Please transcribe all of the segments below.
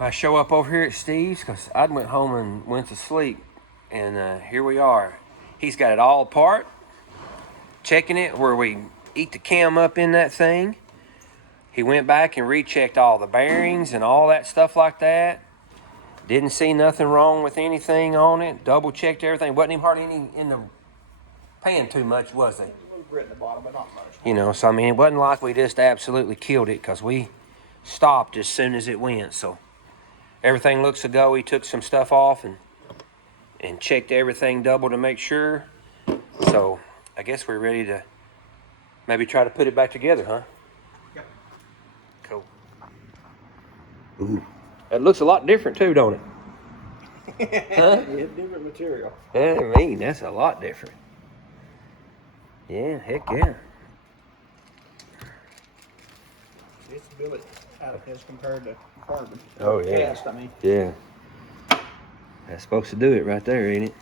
I show up over here at Steve's because I went home and went to sleep, and here we are. He's got it all apart, checking it where we eat the cam up in that thing. He went back and rechecked all the bearings and all that stuff like that. Didn't see nothing wrong with anything on it. Double checked everything. Wasn't even hardly any in the pan too much, was it? A little grit in the bottom, but not much. You know, so I mean, it wasn't like we just absolutely killed it because we stopped as soon as it went. So everything looks a go. He took some stuff off and checked everything double to make sure. So I guess we're ready to maybe try to put it back together, huh? Yep. Cool. Ooh. It looks a lot different too, don't it? Huh? It's different material. Yeah, I mean, that's a lot different. Yeah, heck yeah. It's billet as compared to carbon. Oh, yeah. Cast, I mean. Yeah. That's supposed to do it right there, ain't it?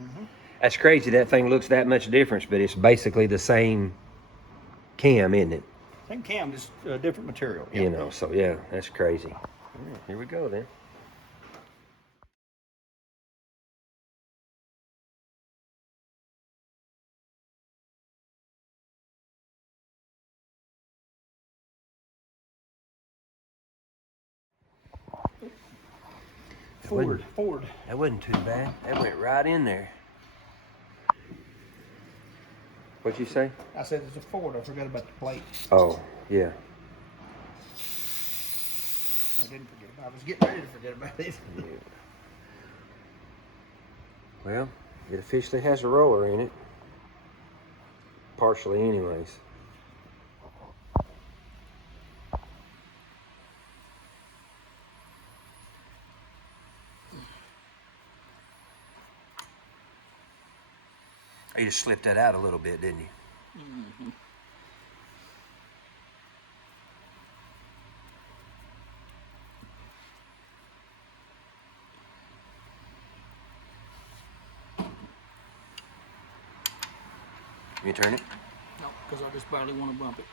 Mm-hmm. That's crazy that thing looks that much difference, but it's basically the same cam, isn't it? Same cam, just different material. You know, so yeah, that's crazy. Yeah, here we go then. Ford. That wasn't too bad. That went right in there. What'd you say? I said it's a Ford. I forgot about the plate. Oh, yeah. I didn't forget about it. I was getting ready to forget about it. Yeah. Well, it officially has a roller in it. Partially anyways. He just slipped that out a little bit, didn't he? Mm-hmm. You turn it? No, because I just barely want to bump it.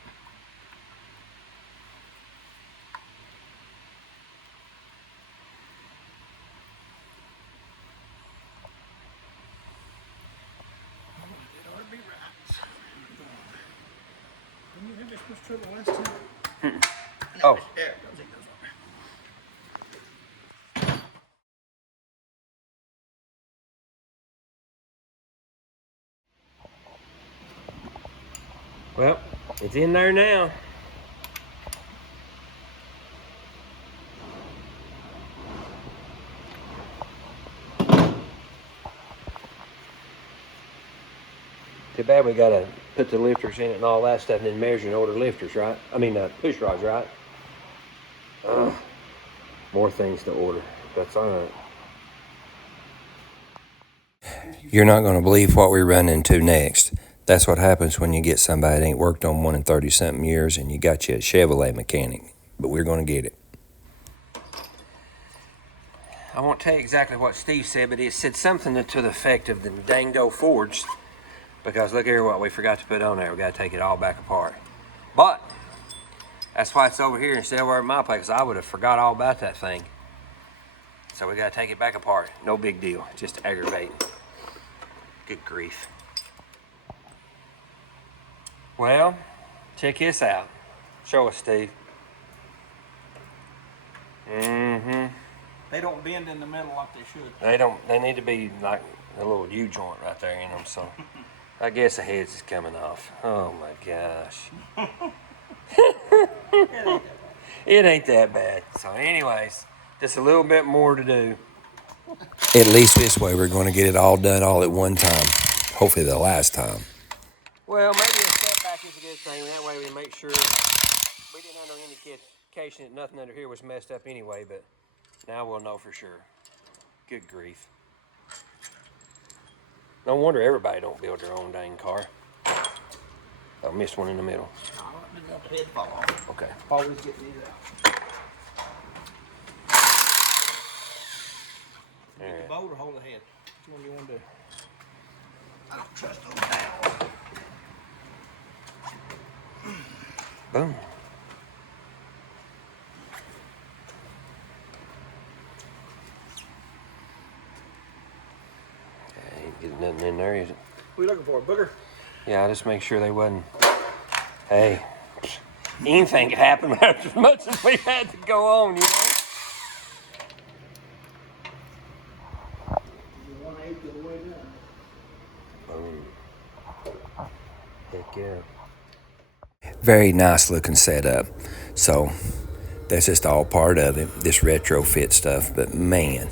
It ought to be right. Didn't you have this much trouble last time? Oh. There it goes. It goes on. Well, it's in there now. Too bad we gotta put the lifters in it and all that stuff and then measure and order lifters, right? I mean, push rods, right? More things to order. That's all right. You're not going to believe what we run into next. That's what happens when you get somebody that ain't worked on one in 30-something years and you got you a Chevrolet mechanic. But we're going to get it. I won't tell you exactly what Steve said, but he said something to the effect of the dango Fords. Because look here what we forgot to put on there. We got to take it all back apart. But that's why it's over here instead of over at my place, because I would have forgot all about that thing. So we got to take it back apart. No big deal. Just aggravating. Good grief. Well, check this out. Show us, Steve. Mm-hmm. They don't bend in the middle like they should. They don't. They need to be like a little U-joint right there in them. So I guess the heads is coming off. Oh my gosh. It ain't that bad. So anyways, just a little bit more to do. At least this way we're going to get it all done all at one time. Hopefully the last time. Well, maybe a step back is a good thing. That way we make sure we didn't have no indication that nothing under here was messed up anyway, but now we'll know for sure. Good grief. No wonder everybody don't build their own dang car. I missed one in the middle. No, I didn't want the head to fall off. Okay. Always getting these out. Get the bolt or hold the head? Which one do you want to do? I don't trust those down. Boom. Nothing in there, is it? What are you looking for, a booger? Yeah, I just make sure they wasn't. Hey, anything could happen as much as we had to go on, you know? 1/8 of the way down. Heck yeah. Very nice looking setup. So that's just all part of it, this retrofit stuff. But man,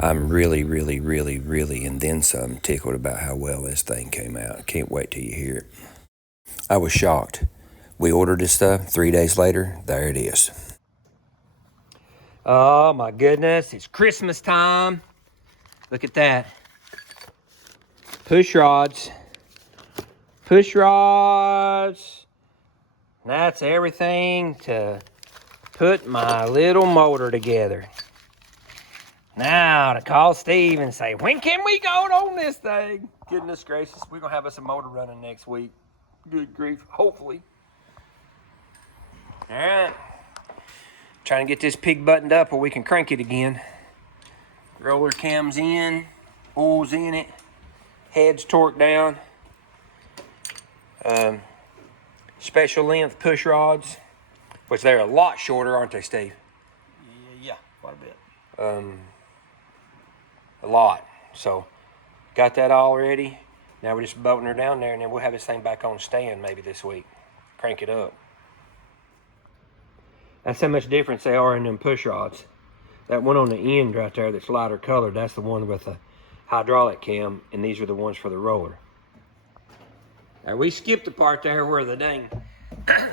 I'm really, and then some tickled about how well this thing came out. I can't wait till you hear it. I was shocked. We ordered this stuff, 3 days later, there it is. Oh my goodness, it's Christmas time. Look at that. Push rods. Push rods. That's everything to put my little motor together. Now to call Steve and say, when can we go on this thing? Goodness gracious, we're gonna have us a motor running next week. Good grief, hopefully. All right, trying to get this pig buttoned up where we can crank it again. Roller cam's in, oil's in it, head's torqued down. Special length push rods, which they're a lot shorter, aren't they, Steve? Yeah, quite a bit. A lot. So got that all ready. Now we're just bolting her down there, and then we'll have this thing back on stand maybe this week. Crank it up. That's how much difference they are in them push rods. That one on the end right there that's lighter colored, that's the one with the hydraulic cam, and these are the ones for the roller. Now we skipped the part there where the dang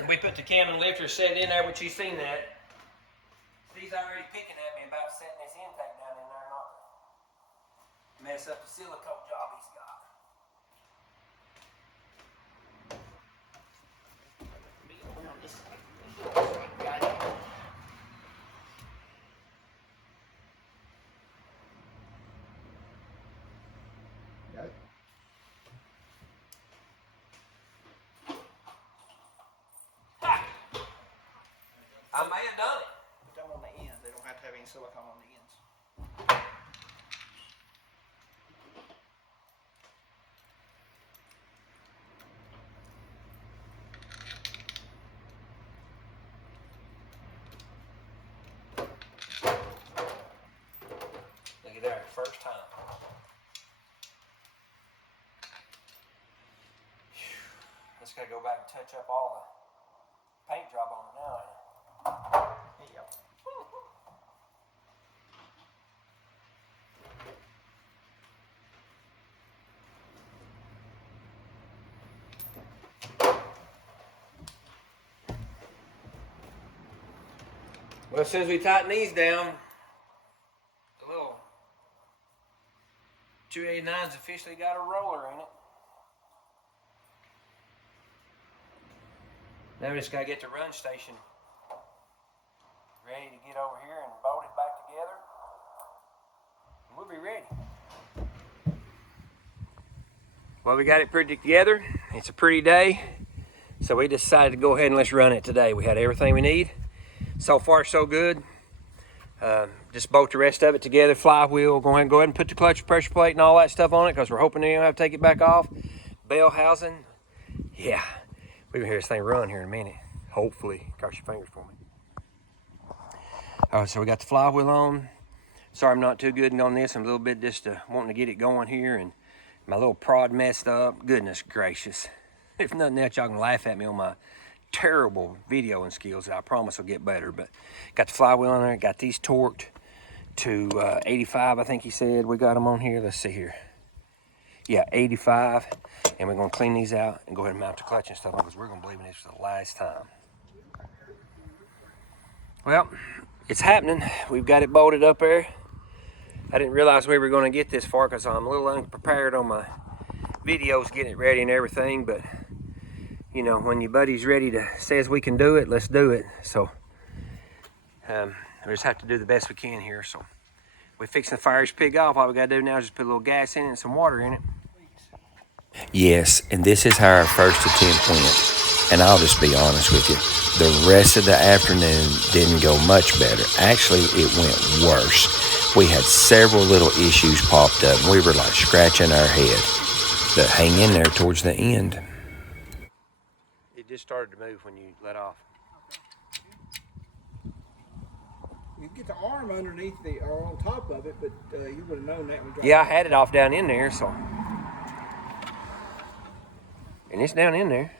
we put the cam and lifter set in there, which you seen that. Steve's already picking at me about setting this intake down in there, not to mess up the silicone job he's got. I may have done it. Put them on the ends. They don't have to have any silicone on the ends. Look at that, first time. Just gotta go back and touch up all the paint job on it now. Yep. Well, as soon as we tighten these down, the little 289's officially got a roller in it. Now we just gotta get the run station ready to get over here and bolt it back together. And we'll be ready. Well, we got it pretty together. It's a pretty day. So we decided to go ahead and let's run it today. We had everything we need. So far, so good. Just bolt the rest of it together. Flywheel. Go ahead and put the clutch pressure plate and all that stuff on it because we're hoping you don't have to take it back off. Bell housing. Yeah. We're going to hear this thing run here in a minute. Hopefully. Cross your fingers for me. All right, so we got the flywheel on. Sorry I'm not too good on this. I'm a little bit just wanting to get it going here. And my little prod messed up. Goodness gracious. If nothing else, y'all can laugh at me on my terrible videoing skills that I promise will get better. But got the flywheel on there. Got these torqued to 85, I think he said. We got them on here. Let's see here. Yeah, 85. And we're going to clean these out and go ahead and mount the clutch and stuff because we're going to believe in this for the last time. Well, it's happening. We've got it bolted up there. I didn't realize we were going to get this far because I'm a little unprepared on my videos getting it ready and everything. But, you know, when your buddy's ready to says we can do it, let's do it. So, we just have to do the best we can here. So, we're fixing to fire this pig off. All we got to do now is just put a little gas in it and some water in it. Yes, and this is how our first attempt went. And I'll just be honest with you. The rest of the afternoon didn't go much better. Actually, it went worse. We had several little issues popped up, and we were like scratching our head. that hang in there towards the end. It just started to move when you let off. You get the arm underneath or on top of it, but you would have known that. Yeah, I had it off down in there, so. And it's down in there.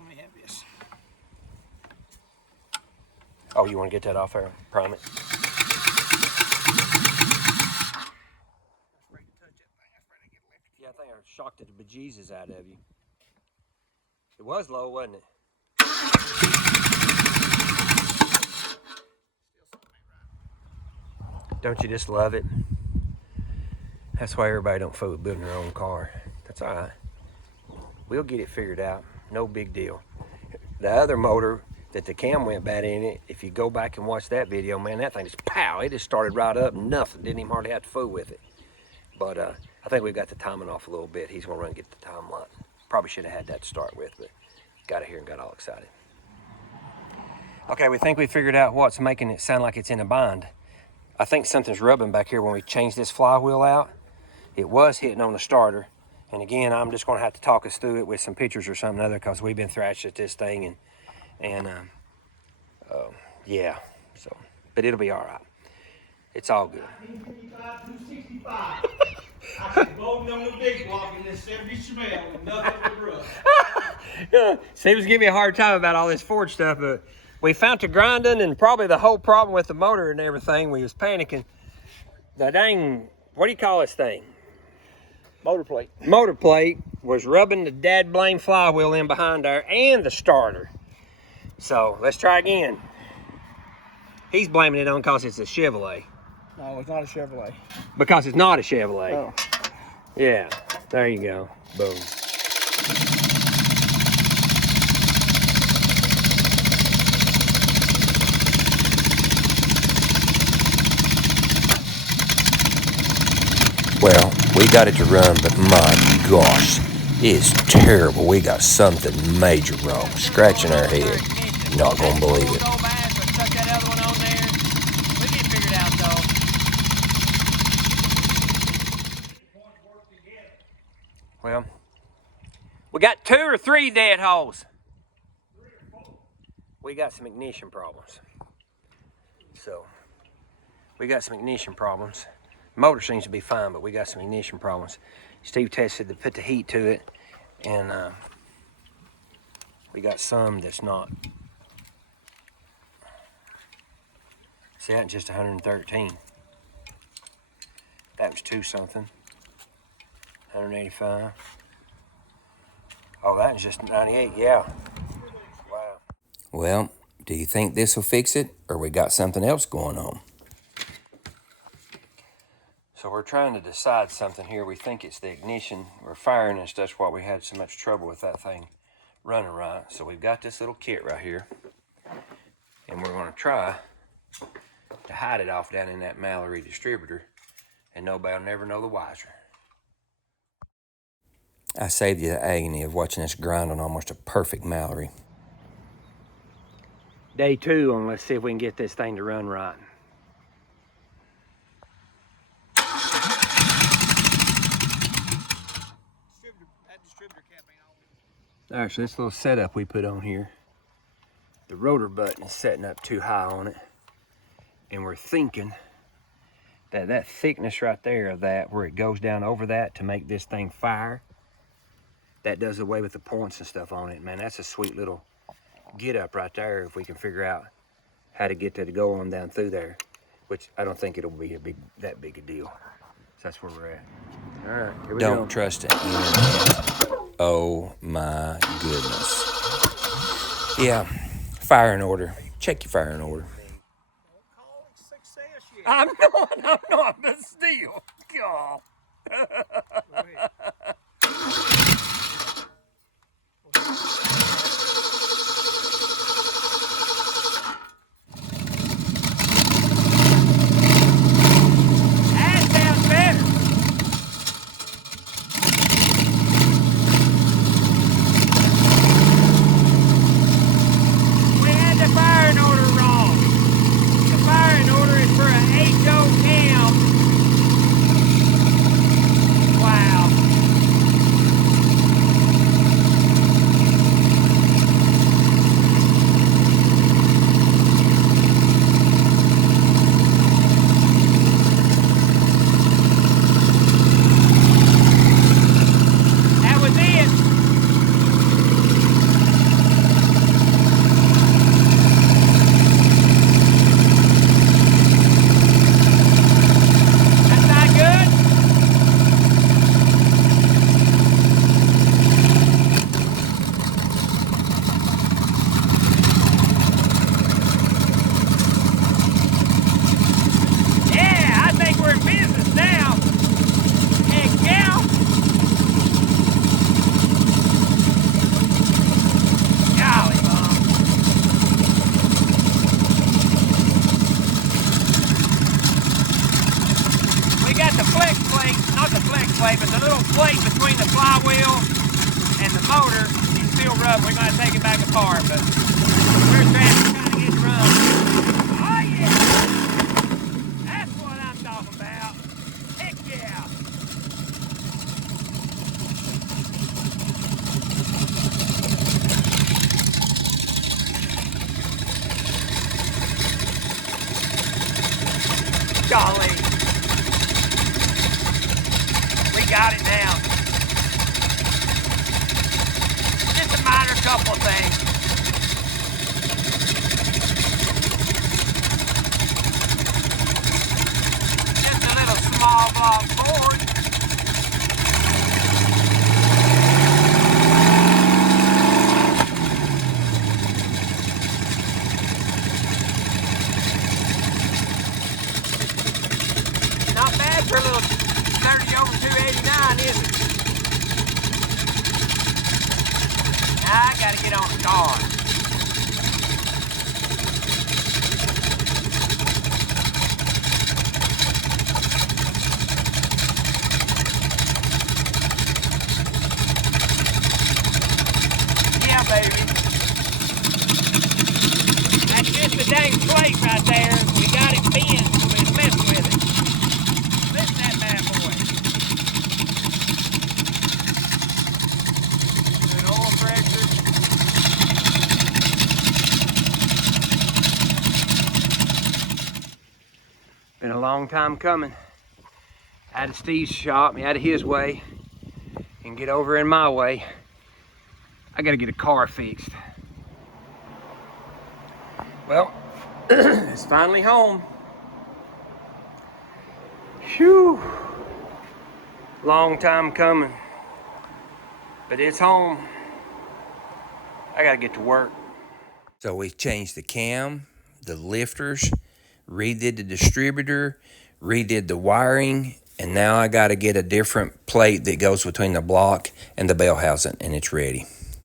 Let me have this. Oh, you want to get that off there? Prime it. Yeah, I think I shocked the bejesus out of you. It was low, wasn't it? Don't you just love it? That's why everybody don't fool with building their own car. That's all right. We'll get it figured out. No big deal. The other motor that the cam went bad in it, if you go back and watch that video, man, that thing just pow, it just started right up, nothing. Didn't even hardly have to fool with it. But I think we got the timing off a little bit. He's gonna run and get the timeline. Probably should have had that to start with, but got it here and got all excited. Okay, we think we figured out what's making it sound like it's in a bind. I think something's rubbing back here when we changed this flywheel out. It was hitting on the starter. And again, I'm just gonna have to talk us through it with some pictures or something other, because we've been thrashed at this thing and yeah, so, but it'll be all right. It's all good. 265. I can blow on the big block in this 70 smell and nothing but rust. Steve was giving me a hard time about all this Ford stuff, but we found the grinding and probably the whole problem with the motor and everything. We was panicking. The dang, what do you call this thing? Motor plate. Motor plate was rubbing the dad blame flywheel in behind there and the starter. So let's try again. He's blaming it on because it's a Chevrolet. No, it's not a Chevrolet. Because it's not a Chevrolet. Oh. Yeah, there you go. Boom. Well, we got it to run, but my gosh, it's terrible. We got something major wrong. Scratching our head. Not gonna believe it. Well, we got 2 or 3 dead holes. We got some ignition problems. So, we got some ignition problems. Motor seems to be fine, but we got some ignition problems. Steve tested to put the heat to it, and we got some that's not. See, that's just 113. That was 2 something. 185. Oh, that's just 98, yeah. Wow. Well, do you think this will fix it, or we got something else going on? So we're trying to decide something here. We think it's the ignition or firing, and that's why we had so much trouble with that thing running right. So we've got this little kit right here, and we're gonna try to hide it off down in that Mallory distributor, and nobody will never know the wiser. I saved you the agony of watching us grind on almost a perfect Mallory. Day 2 on let's see if we can get this thing to run right. All right, so this little setup we put on here, the rotor button is setting up too high on it, and we're thinking that that thickness right there of that, where it goes down over that to make this thing fire, that does away with the points and stuff on it. Man, that's a sweet little get up right there if we can figure out how to get that to go on down through there, which I don't think it'll be that big a deal. So that's where we're at. All right, here we go. Don't trust it. Oh my goodness. Yeah, firing order. Check your firing order. I'm not, but still. God. motor is still rough. We're going to take it back apart, but we're trying to get it run. Oh, yeah! That's what I'm talking about. Heck yeah! Golly. We got it now. Just a minor couple of things. Just a little small block board. Not bad for a little 30 over 289, is it? Now I gotta get on the car. Yeah, baby. That's just a dang plate right there. We got it bent, so we're messing with it. Lift that bad boy. Good oil pressure. Been a long time coming. Out of Steve's shop, out of his way, and get over in my way. I gotta get a car fixed. Well, it's finally home. Phew. Long time coming. But it's home. I gotta get to work. So we changed the cam, the lifters, redid the distributor, redid the wiring, and now I gotta get a different plate that goes between the block and the bell housing, and it's ready.